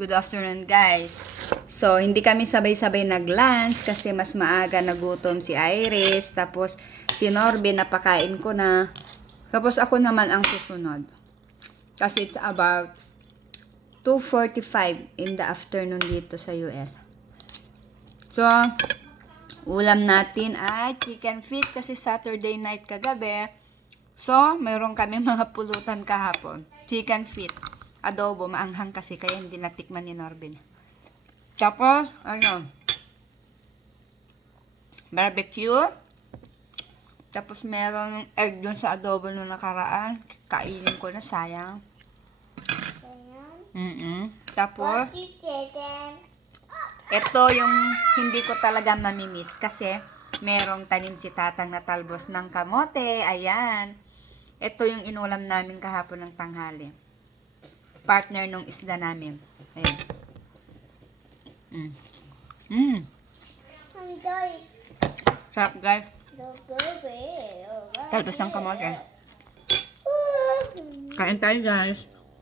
Good afternoon, guys. So, hindi kami sabay-sabay nag-lunch kasi mas maaga nagutom si Iris. Tapos, si Norby, napakain ko na. Tapos, ako naman ang susunod. Kasi it's about 2.45 in the afternoon dito sa US. So, ulam natin ay chicken feet kasi Saturday night kagabi. So, mayroon kami mga pulutan kahapon. Chicken feet. Adobo, maanghang kasi kaya hindi natikman ni Norbin. Tapos, ano, barbecue. Tapos merong egg dun sa adobo nung nakaraan. Kainin ko na, sayang. Mm Tapos, you didn't. ito yung hindi ko talaga mamimiss kasi merong tanim si tatang na talbos ng kamote. Ayan. Ito yung inulam namin kahapon ng tanghali. Partner nung isda namin. Ayan. Mm. Mm. Sarap guys. Talbos ng kamote. Kain tayo guys.